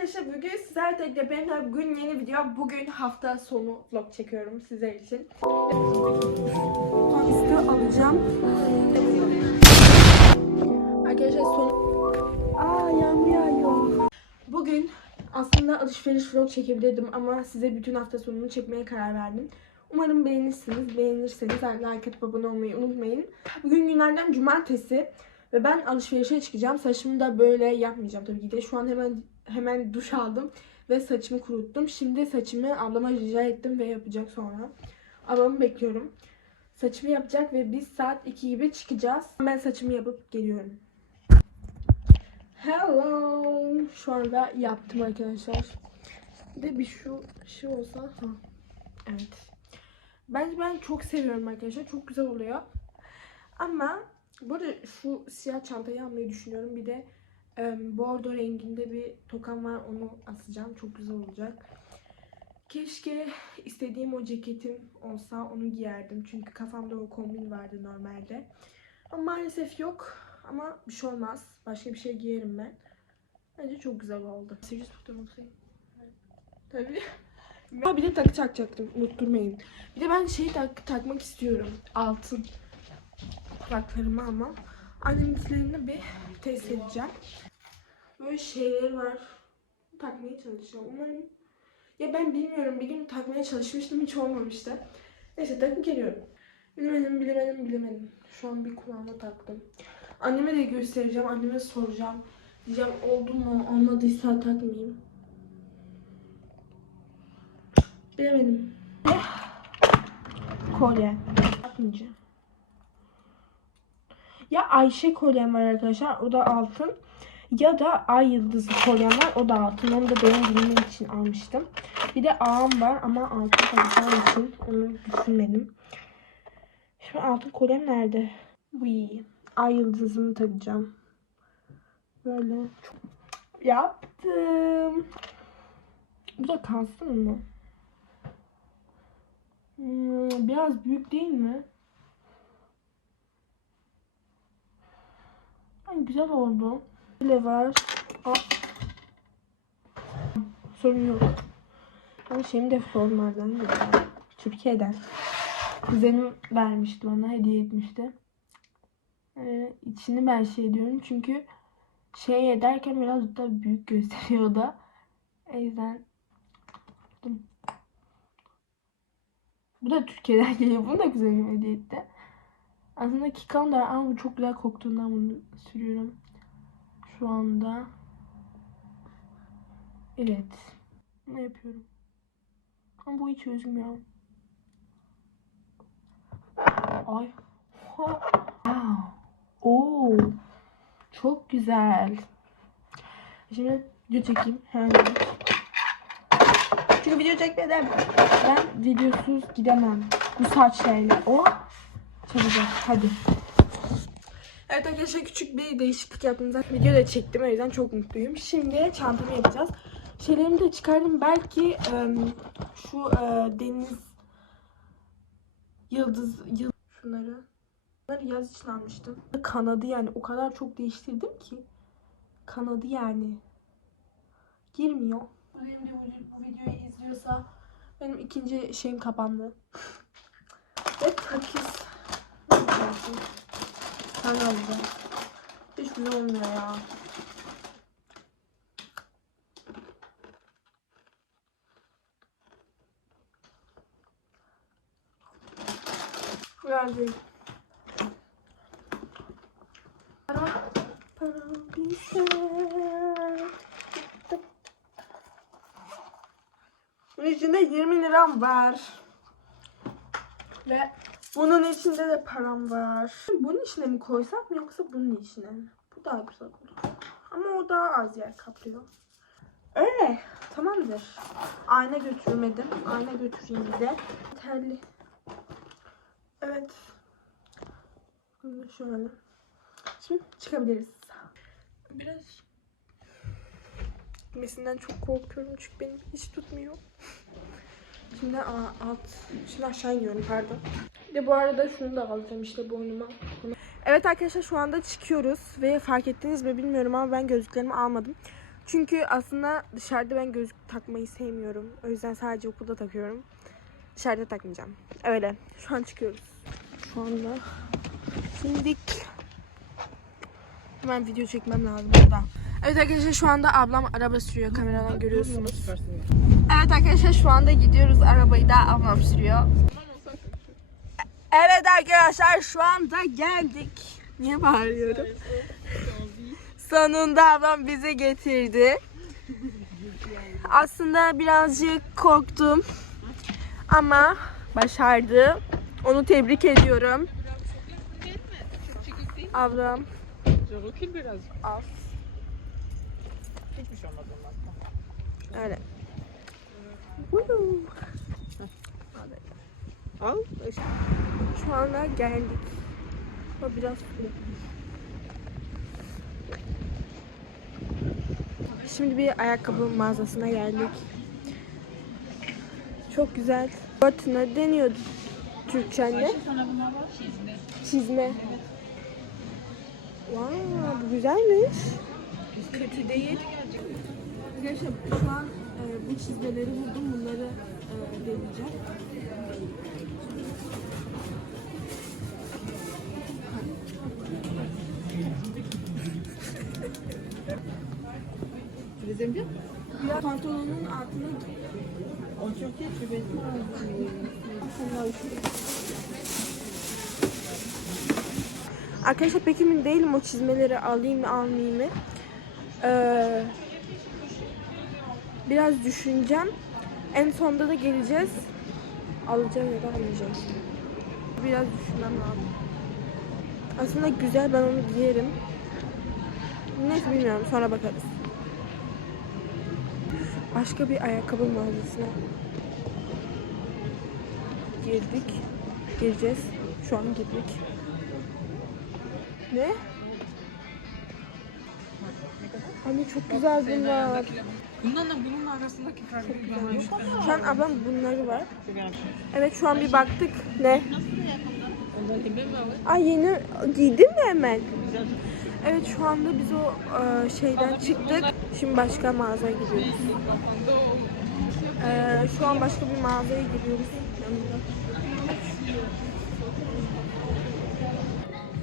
arkadaşlar bugün sizlerle birlikte benimle bugün yeni video. Bugün hafta sonu vlog çekiyorum sizler için. Üstü alacağım. Arkadaşlar son... Aa yağmur yağıyor. Bugün aslında alışveriş vlog çekebilirdim ama size bütün hafta sonunu çekmeye karar verdim. Umarım beğenirsiniz. Beğenirseniz like atıp abone olmayı unutmayın. Bugün günlerden cumartesi. Ve ben alışverişe çıkacağım. Saçımı da böyle yapmayacağım tabii ki de. Şu an hemen hemen duş aldım ve saçımı kuruttum. Şimdi saçımı ablama rica ettim ve yapacak sonra. Ablamı bekliyorum. Saçımı yapacak ve biz saat 2 gibi çıkacağız. Ben saçımı yapıp geliyorum. Hello. Şu anda yaptım arkadaşlar. Bir de bir şu şey olsa. Ha. Evet. Bence ben çok seviyorum arkadaşlar. Çok güzel oluyor. Ama bu arada şu siyah çantayı almayı düşünüyorum. Bir de bordo renginde bir tokam var. Onu asacağım. Çok güzel olacak. Keşke istediğim o ceketim olsa onu giyerdim. Çünkü kafamda o kombin vardı normalde. Ama maalesef yok. Ama bir şey olmaz. Başka bir şey giyerim ben. Bence çok güzel oldu. Serious fotoğrafı. Tabii. Ha bir de takı takacaktım. Unutturmayın. Bir de ben şey tak takmak istiyorum. Altın kulaklarıma ama anneminkilerini bir test edeceğim. Böyle şeyler var. Takmaya çalışacağım. Umarım ya ben bilmiyorum. Bir gün takmaya çalışmıştım. Hiç olmamıştı. Neyse takıp geliyorum. Bilemedim, bilemedim, bilemedim. Şu an bir kulağıma taktım. Anneme de göstereceğim. Anneme soracağım. Diyeceğim oldu mu? Olmadıysa takmayayım. Bilemedim. Kolye. Takmayacağım. Ya Ayşe kolyem var arkadaşlar. O da altın. Ya da Ay yıldızı kolyem var. O da altın. Onu da doğum günüm için almıştım. Bir de ağım var ama altın takacağım için onu düşünmedim. Şimdi altın kolyem nerede? İyi. Ay yıldızını takacağım. Böyle. Çok... Yaptım. Bu da kalsın mı? Hmm, biraz büyük değil mi? Ay, güzel oldu. Böyle var. Aa. Sorun yok. De formardan getirdim. Türkiye'den. Kuzenim vermişti bana, hediye etmişti. Ee, içini ben şey ediyorum çünkü şey ederken biraz da büyük gösteriyor da. O yüzden bu da Türkiye'den geliyor. Bunu da kuzenim hediye etti. Aslında Kikan da ama bu çok güzel koktuğundan bunu sürüyorum. Şu anda. Evet. Ne yapıyorum? Ama bu hiç üzmüyor. Ay. Ha. Oo. Çok güzel. Şimdi video çekeyim. Hemen. Çünkü video çekmeden ben videosuz gidemem. Bu saçlarla. O Çabucak hadi. Evet arkadaşlar küçük bir değişiklik yaptım. Zaten video da çektim o yüzden çok mutluyum. Şimdi çantamı yapacağız. Şeylerimi de çıkardım. Belki şu deniz yıldız yıldız şunları. Bunları yaz için almıştım. Kanadı yani o kadar çok değiştirdim ki. Kanadı yani. Girmiyor. Benim de bu videoyu izliyorsa benim ikinci şeyim kapandı. Ve takis alacağım. Hiç güzel olmuyor ya. Geldi. Para, para bize. Bunun içinde 20 liram var. Ve bunun içinde de param var. Bunun içine mi koysam yoksa bunun içine mi? Bu daha güzel olur. Ama o daha az yer kaplıyor. Öyle. Tamamdır. Ayna götürmedim. Ayna götüreyim bir de. Terli. Evet. Şöyle. Şimdi çıkabiliriz. Biraz Gitmesinden çok korkuyorum çünkü benim hiç tutmuyor. Şimdi alt, şimdi aşağı iniyorum pardon. De bu arada şunu da alacağım işte boynuma. Evet arkadaşlar şu anda çıkıyoruz ve fark ettiniz mi bilmiyorum ama ben gözlüklerimi almadım. Çünkü aslında dışarıda ben gözlük takmayı sevmiyorum. O yüzden sadece okulda takıyorum. Dışarıda takmayacağım. Öyle. Şu an çıkıyoruz. Şu anda indik. Hemen video çekmem lazım burada. Evet arkadaşlar şu anda ablam araba sürüyor. Kameradan görüyorsunuz. Evet arkadaşlar şu anda gidiyoruz. Arabayı da ablam sürüyor. Evet arkadaşlar şu anda geldik. Niye bağırıyorum? Sonunda ablam bizi getirdi. Aslında birazcık korktum. Ama başardı. Onu tebrik ediyorum. Ablam Rökül biraz. al. Hiçbir şey olmaz ondan. Öyle. Woo. Al. Şu anda geldik. O biraz Şimdi bir ayakkabı mağazasına geldik. Çok güzel. Batına deniyordu Türkçenle. Çizme. Wow, bu güzelmiş. Kötü değil. Arkadaşlar şu an e, bu çizmeleri buldum. Bunları e, deneyeceğim. Rezemci? Biraz pantolonun altına O çok iyi. Arkadaşlar pek emin değilim o çizmeleri alayım mı almayayım mı. Ee, biraz düşüneceğim. En sonunda da geleceğiz. Alacağım ya da almayacağım. Biraz düşünmem lazım. Aslında güzel ben onu giyerim. Neyse bilmiyorum sonra bakarız. Başka bir ayakkabı mağazasına girdik. Gireceğiz. Şu an girdik. Ne? Anne çok güzel bunlar. Bundan da bunun arasındaki farkı ben Şu an ablam bunları var. Evet şu an bir baktık. Ne? Ay yeni giydin mi hemen? Evet şu anda biz o e, şeyden çıktık. Şimdi başka mağazaya gidiyoruz. E, şu an başka bir mağazaya gidiyoruz. Yanında.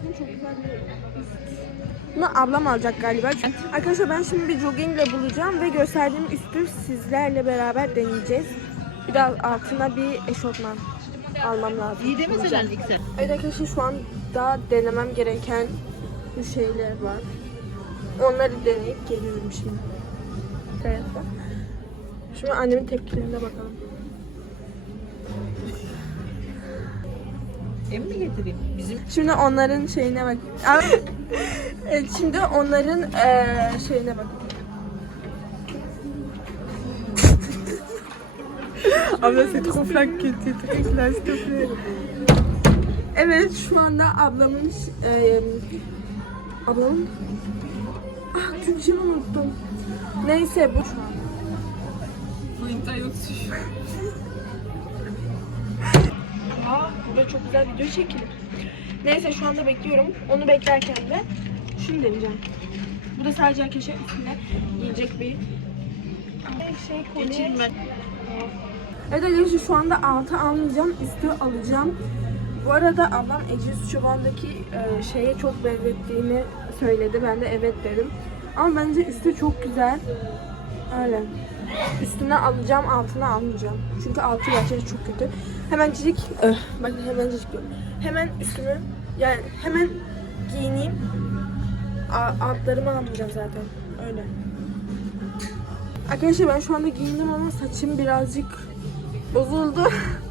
Bu Çok güzel bir Bunu ablam alacak galiba. Arkadaşlar ben şimdi bir joggingle bulacağım ve gösterdiğim üstü sizlerle beraber deneyeceğiz. Biraz altına bir eşofman almam lazım. İyi demesen sen. Evet arkadaşlar şu an daha denemem gereken bir şeyler var. Onları deneyip geliyorum şimdi. Tarafta. Şimdi annemin tepkilerine bakalım. Em mi getireyim? Bizim Şimdi onların şeyine bak. Evet, şimdi onların eee, şeyine bak. Abla c'est trop flaque que tu te. Evet şu anda ablamın eee ablamın ah Türkçemi unuttum. Neyse bu şu an. Fıyınta yok Aa, burada çok güzel video çekilir. Neyse şu anda bekliyorum. Onu beklerken de şunu deneyeceğim. Bu da sadece arkadaşlar üstüne giyecek bir şey kolye. Evet arkadaşlar şu anda altı almayacağım. Üstü alacağım. Bu arada ablam Ecez Çoban'daki e, şeye çok benzettiğini söyledi. Ben de evet dedim. Ama bence üstü çok güzel. Öyle. Üstüne alacağım, altına almayacağım. Çünkü altı gerçekten çok kötü. Hemencik, öh, bakın hemencik diyorum. Hemen üstümü, yani hemen giyineyim. A- altlarımı almayacağım zaten. Öyle. Arkadaşlar ben şu anda giyindim ama saçım birazcık bozuldu.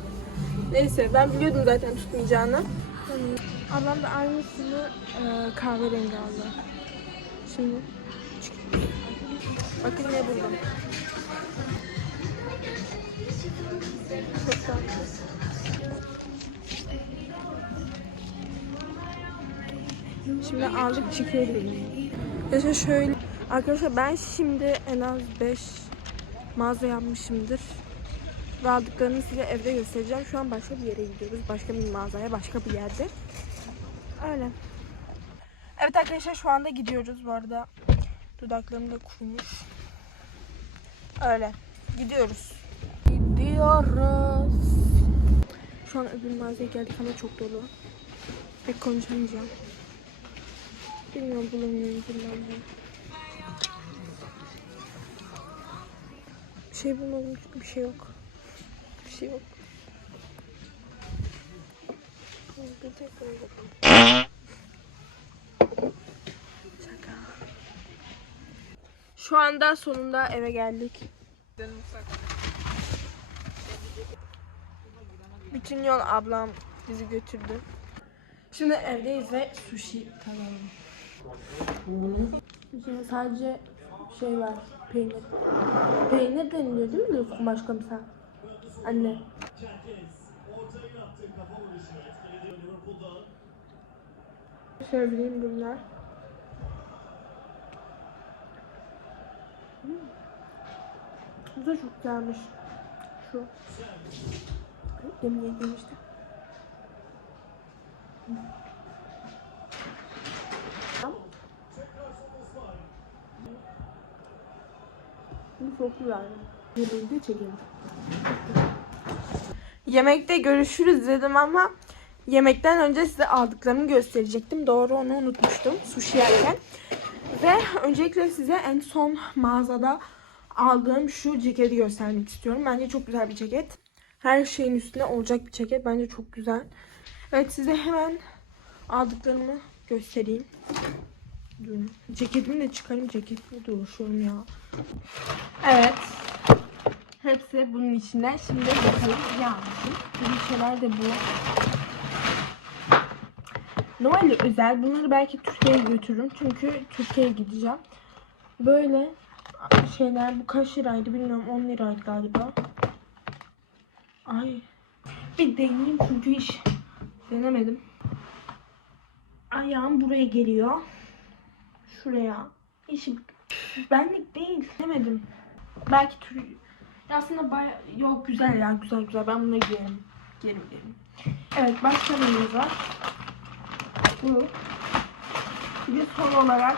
Neyse ben biliyordum zaten tutmayacağını. Ablam da aynısını e, kahverengi aldı. Şimdi Bakın ne buldum. Çok tatlı. Şimdi aldık çıkıyoruz. Arkadaşlar şöyle. Arkadaşlar ben şimdi en az 5 mağaza yapmışımdır. Ve aldıklarımı size evde göstereceğim. Şu an başka bir yere gidiyoruz. Başka bir mağazaya, başka bir yerde. Öyle. Evet arkadaşlar şu anda gidiyoruz bu arada. Dudaklarım da kurumuş. Öyle. Gidiyoruz. Gidiyoruz. Şu an öbür mağazaya geldik ama çok dolu. Pek konuşamayacağım. Bilmiyorum bulamıyorum bilmiyorum. Bir şey bulmadım çünkü bir şey yok. Şey yok. Şaka. Şu anda sonunda eve geldik. Bütün yol ablam bizi götürdü. Şimdi evdeyiz ve sushi tadalım. İçinde sadece şey var, peynir. Peynir deniliyor değil mi Rıfkı başkanımsa? Anne. Söyleyeyim bunlar. Hmm. Bu da çok güzelmiş. Şu. Demin yediğim işte. Bu çok güzel. Yemeği de çekelim. Yemekte görüşürüz dedim ama yemekten önce size aldıklarımı gösterecektim. Doğru onu unutmuştum sushi yerken. Ve öncelikle size en son mağazada aldığım şu ceketi göstermek istiyorum. Bence çok güzel bir ceket. Her şeyin üstüne olacak bir ceket. Bence çok güzel. Evet size hemen aldıklarımı göstereyim. Durun. Ceketimi de çıkarayım. Ceketimle dolaşıyorum ya. Evet. Hepsi bunun içinde. Şimdi bakalım. Bu şeyler de bu. Noel özel. Bunları belki Türkiye'ye götürürüm. Çünkü Türkiye'ye gideceğim. Böyle şeyler bu kaç liraydı bilmiyorum 10 liraydı galiba. Ay. Bir deneyeyim çünkü hiç denemedim. Ayağım buraya geliyor. Şuraya. Hiç benlik değil. Denemedim. Belki tür... Ya aslında baya... Yok güzel ya güzel güzel. Ben bunları giyerim. Giyerim giyerim. Evet başka neyimiz var? Bu. Bir son olarak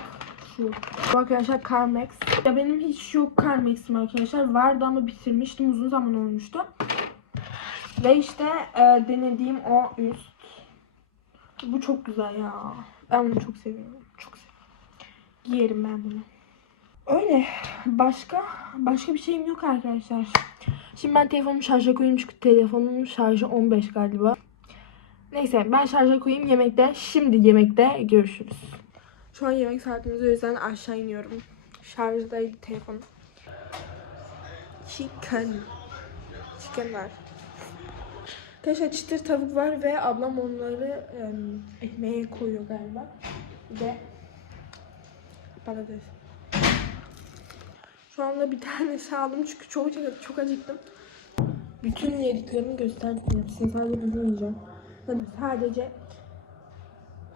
şu. Bu arkadaşlar Carmex. Ya benim hiç yok Carmex'im arkadaşlar. Vardı ama bitirmiştim. Uzun zaman olmuştu. Ve işte e, denediğim o üst. Bu çok güzel ya. Ben bunu çok seviyorum. Çok seviyorum. Giyerim ben bunu. Öyle. Başka başka bir şeyim yok arkadaşlar. Şimdi ben telefonumu şarja koyayım çünkü telefonumun şarjı 15 galiba. Neyse ben şarja koyayım yemekte. Şimdi yemekte görüşürüz. Şu an yemek saatimiz o yüzden aşağı iniyorum. Şarjdaydı telefon. Chicken. Chicken var. Arkadaşlar çıtır tavuk var ve ablam onları em, ekmeğe koyuyor galiba. De patates. Şu anda bir tane şey aldım çünkü çok çok, çok acıktım. Bütün yediklerimi gösterdim hepsini. Sadece bunu yiyeceğim. Yani sadece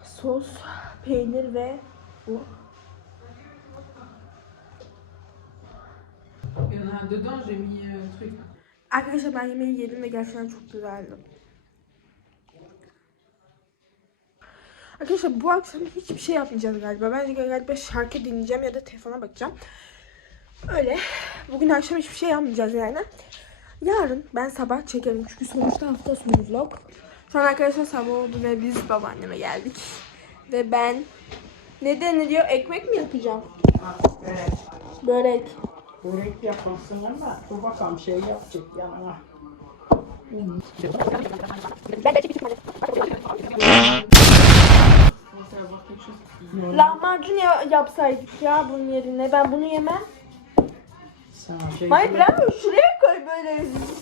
sos, peynir ve bu. Euh. Arkadaşlar ben yemeği yedim ve gerçekten çok güzeldi. Arkadaşlar bu akşam hiçbir şey yapmayacağız galiba. Bence galiba şarkı dinleyeceğim ya da telefona bakacağım. Öyle. Bugün akşam hiçbir şey yapmayacağız yani. Yarın ben sabah çekerim çünkü sonuçta hafta sonu vlog. An arkadaşlar sabah oldu ve biz babaanneme geldik. Ve ben ne deniliyor? Ekmek mi yapacağım? Evet. Börek. Börek yapmasın ama dur bakalım şey yapacak yanına. Ben de çekeyim Lahmacun ya yapsaydık ya bunun yerine. Ben bunu yemem. Sana şey, Hayır bırakma şuraya koy böyle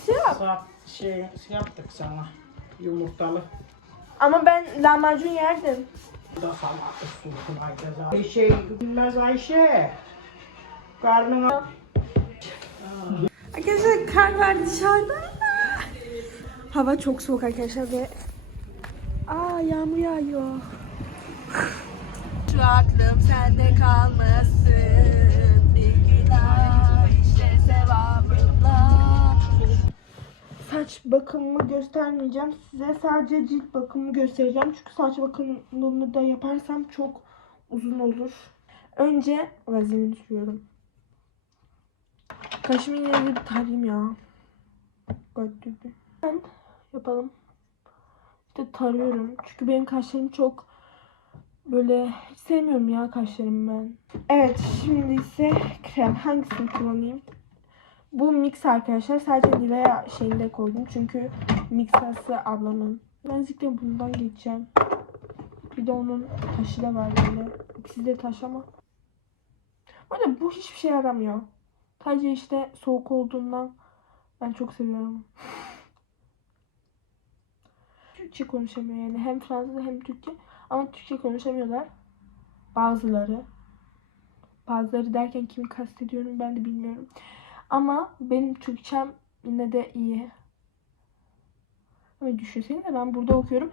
şey yap. saat şey, şey yaptık sana. Yumurtalı. Ama ben lahmacun yerdim. Bu da salata sultan Ayşe. Bir şey bilmez Ayşe. Karnına Arkadaşlar kar var dışarıda. Hava çok soğuk arkadaşlar ve Aa yağmur yağıyor. Şu aklım sende kalmasın Saç bakımımı göstermeyeceğim. Size sadece cilt bakımımı göstereceğim. Çünkü saç bakımını da yaparsam çok uzun olur. Önce vazelin sürüyorum. Kaşımı yine bir tarayayım ya. Gördüğünü. Ben yapalım. İşte tarıyorum. Çünkü benim kaşlarım çok böyle sevmiyorum ya kaşlarımı ben. Evet şimdi ise krem. Hangisini kullanayım? Bu mix arkadaşlar. Sadece Nivea şeyinde koydum. Çünkü mixası ablamın. Ben zikre bundan geçeceğim. Bir de onun taşı da var böyle. İkisi de taş ama. Bu bu hiçbir şey yaramıyor. Sadece işte soğuk olduğundan ben çok seviyorum. Türkçe konuşamıyor yani. Hem Fransızca hem Türkçe. Ama Türkçe konuşamıyorlar. Bazıları. Bazıları derken kimi kastediyorum ben de bilmiyorum. Ama benim Türkçem yine de iyi. Ama düşünsene ben burada okuyorum.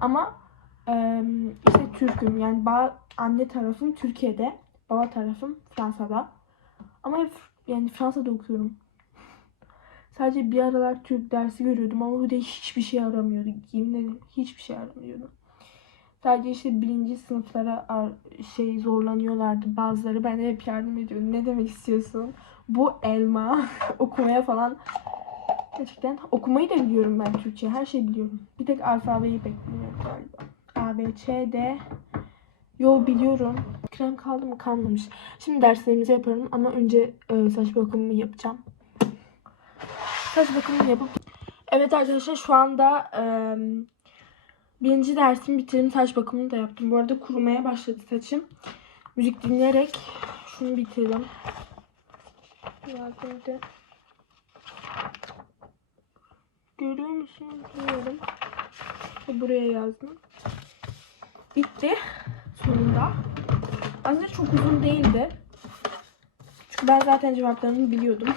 Ama eee, işte Türk'üm. Yani ba- anne tarafım Türkiye'de. Baba tarafım Fransa'da. Ama hep yani Fransa'da okuyorum. Sadece bir aralar Türk dersi görüyordum ama da hiçbir şey aramıyordu. Yemin ederim hiçbir şey aramıyordu. Sadece işte birinci sınıflara ar- şey zorlanıyorlardı bazıları. Ben de hep yardım ediyordum. Ne demek istiyorsun? Bu elma. Okumaya falan. Gerçekten okumayı da biliyorum ben Türkçe. Her şeyi biliyorum. Bir tek alfabeyi pek bilmiyorum galiba. A, B, Ç, D. Yo biliyorum. Krem kaldı mı? Kalmamış. Şimdi derslerimizi yaparım ama önce e, saç bakımımı yapacağım. Saç bakımını yapıp... Evet arkadaşlar şu anda e, birinci dersimi bitirdim. Saç bakımını da yaptım. Bu arada kurumaya başladı saçım. Müzik dinleyerek şunu bitirdim. Biraz önce. Görüyor musunuz? Bilmiyorum. Buraya yazdım. Bitti. Sonunda. Aslında çok uzun değildi. Çünkü ben zaten cevaplarını biliyordum.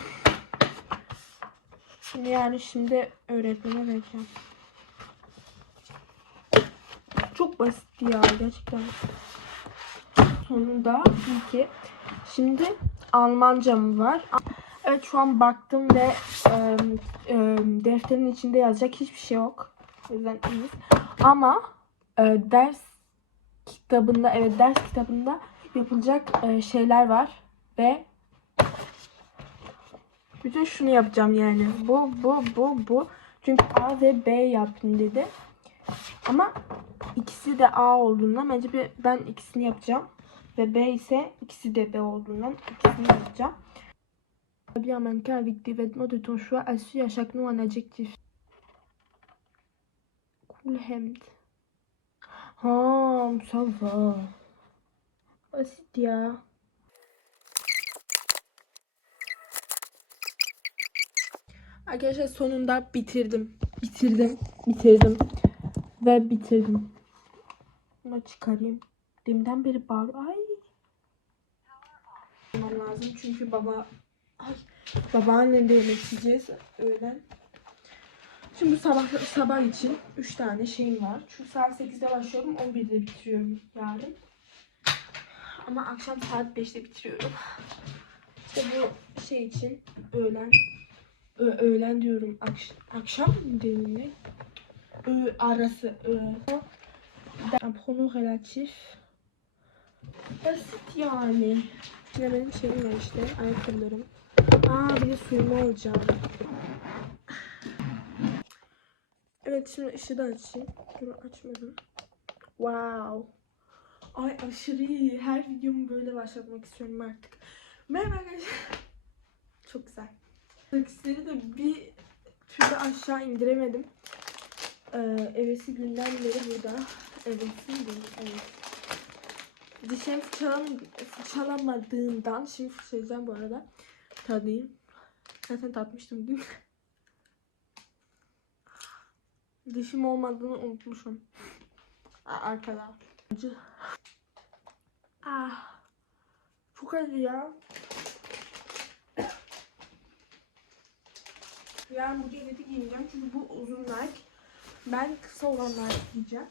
Şimdi yani şimdi öğretmene vereceğim. Çok basit ya gerçekten. Sonunda iyi ki. Şimdi Almancam var. Evet şu an baktım ve e, e, defterin içinde yazacak hiçbir şey yok. O yüzden iyiyiz. Ama e, ders kitabında evet ders kitabında yapılacak e, şeyler var ve bütün şunu yapacağım yani. Bu, bu, bu, bu. Çünkü A ve B yaptım dedi. Ama ikisi de A olduğundan bence ben ikisini yapacağım. Ve B ise ikisi de B olduğundan ikisini yapacağım. Bien mannequin avec des vêtements de ton choix assuit à chaque nom un adjectif. Cool hemd. Ha, ça va. Basit ya. Arkadaşlar sonunda bitirdim. Bitirdim. Bitirdim. Ve bitirdim. Bunu çıkarayım. Deminden beri bağır. Ay. Yapmam lazım çünkü baba Ay. Yemek yiyeceğiz öğlen. Şimdi sabah sabah için 3 tane şeyim var. Çünkü saat 8'de başlıyorum, 11'de bitiriyorum yarın. Ama akşam saat 5'te bitiriyorum. İşte bu şey için öğlen ö- öğlen diyorum akş- akşam mı denir ne? Ö- arası ö. Relatif. Basit yani. Yine benim şeyim var işte ayakkabılarım. Aa bir de suyumu alacağım. Evet şimdi ışığı da açayım. Dur açmadım. Wow. Ay aşırı iyi. Her videomu böyle başlatmak istiyorum artık. Merhaba arkadaşlar. Çok güzel. Taksileri de bir türlü aşağı indiremedim. Ee, evesi günden beri burada. Evesi değil, evet. Dişim fırçalam fırçalamadığından şimdi fırçalayacağım bu arada. Tadayım. Zaten tatmıştım dün. Dişim olmadığını unutmuşum. Arkada. Acı. Ah. Çok acı ya. Yarın bu ceketi giyeceğim çünkü bu uzun Nike. Ben kısa olanlar giyeceğim.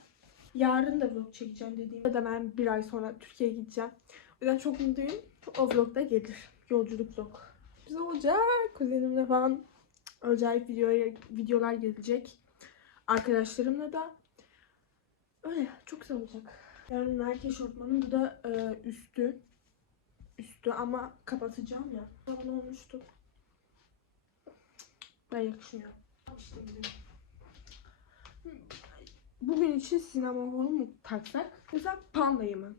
Yarın da vlog çekeceğim dediğimde de ben bir ay sonra Türkiye'ye gideceğim. O yüzden çok mutluyum. O vlog da gelir. Yolculuk vlog. Güzel olacak. Kuzenimle falan acayip videoya, videolar gelecek. Arkadaşlarımla da. Öyle. Çok güzel olacak. Yarın Nike eşortmanı. Bu da e, üstü. Üstü ama kapatacağım ya. Tamam olmuştu. Ben yakışmıyor. Bugün için sinema holu mu taksak? Mesela pandayı mı?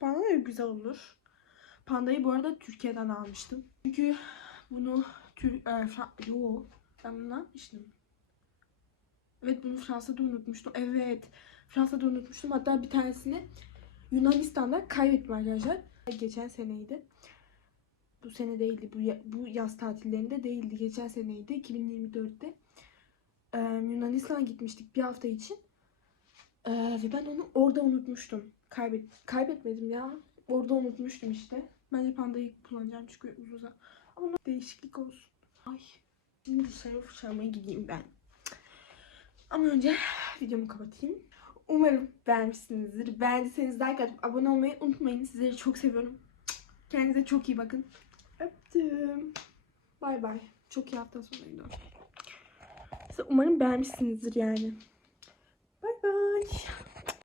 Panda da güzel olur. Pandayı bu arada Türkiye'den almıştım. Çünkü bunu Tür e, Yo, ben bunu ne yapmıştım? Evet bunu Fransa'da unutmuştum. Evet. Fransa'da unutmuştum. Hatta bir tanesini Yunanistan'da kaybettim arkadaşlar. Geçen seneydi. Bu sene değildi. Bu, bu yaz tatillerinde değildi. Geçen seneydi. 2024'te. Ee, Yunanistan'a gitmiştik bir hafta için. Ee, ve ben onu orada unutmuştum. Kaybet kaybetmedim ya. Orada unutmuştum işte. Bence pandayı kullanacağım çünkü zaman. Ama değişiklik olsun. Ay. Şimdi dışarı fırçalamaya gideyim ben. Ama önce videomu kapatayım. Umarım beğenmişsinizdir. Beğendiyseniz like atıp abone olmayı unutmayın. Sizleri çok seviyorum. Kendinize çok iyi bakın. Öptüm. Bay bay. Çok iyi hafta sonuydu. Umarım beğenmişsinizdir yani. Bay bay.